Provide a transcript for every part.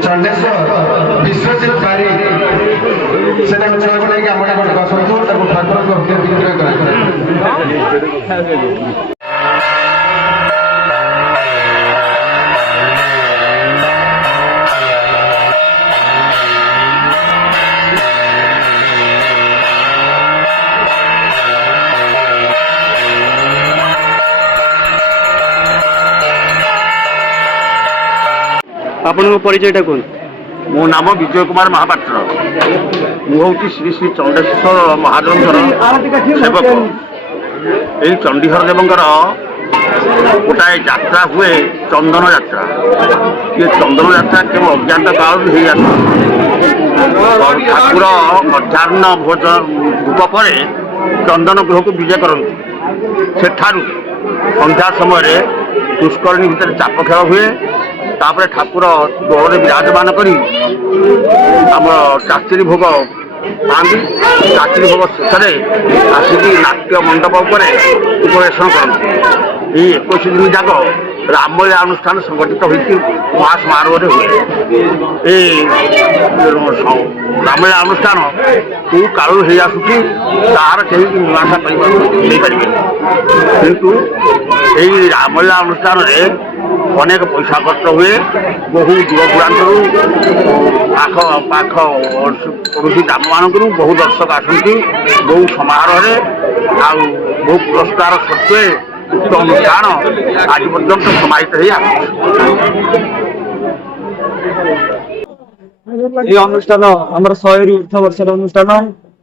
चंडेश्वर विश्वजित बारी से छुआ को लेकिन आम गोटे बसतु ठाकुर विक्रय कर आपन परिचयटा कौन मो नाम विजय कुमार महापात्र मुझे श्री श्री चंडेश्वर महादेव सेवक यही चंडीधर देवंकर गोटाए यात्रा हुए चंदन यात्रा ये चंदन यात्रा केवल अज्ञात काल ठाकुर मध्याह्न भोजन धूप पर चंदन गृह को विजय करते सेठारू संध्या समय पुष्करणी भितर चाप खेल हुए तापर ठाकुर दौड़ विराजमान करी आम चाचरी भोग पाती चाचरी भोग शेष आसिक नाट्य मंडप उपवेशन करते 21 दिन जाक रामलीला अनुष्ठान संगठित होती महासमारोह हुए रामलीला अनुष्ठान कौ कालू हो आसूसी तार कहीं मीमांसा पारे किंतु यही रामलीला अनुष्ठान अनेक पैसा खर्च हुए बहु दूर दूरांतर पाख पाख पड़ोशी ग्राम मान बहु दर्शक आसती बहु समारोह बहु पुरस्कार सत्वे उक्त अनुष्ठान आज पर्यंत समाहित ये अनुष्ठान आम 100 रु ऊर्ध वर्ष अनुष्ठान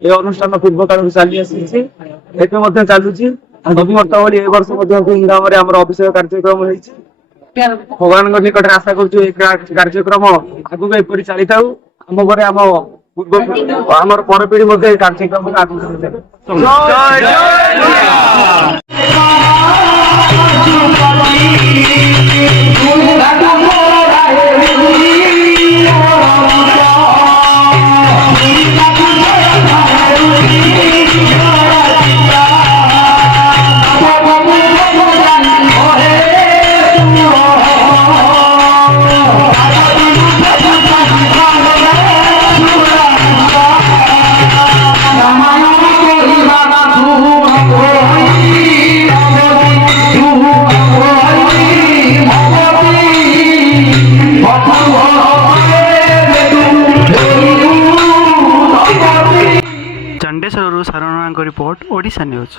ये अनुष्ठान पूर्व काल चली आसी चलुची अभिवर्त भाई ए वर्ष धूमधाम अभिषेक कार्यक्रम होती भगवान निकट आशा कर कार्यक्रम आगू एपरी चली था आम घरे आम पूर्व आम पर पीढ़ी कार्यक्रम आगू चंडेश्वर सारण रिपोर्ट ओडिशा न्यूज।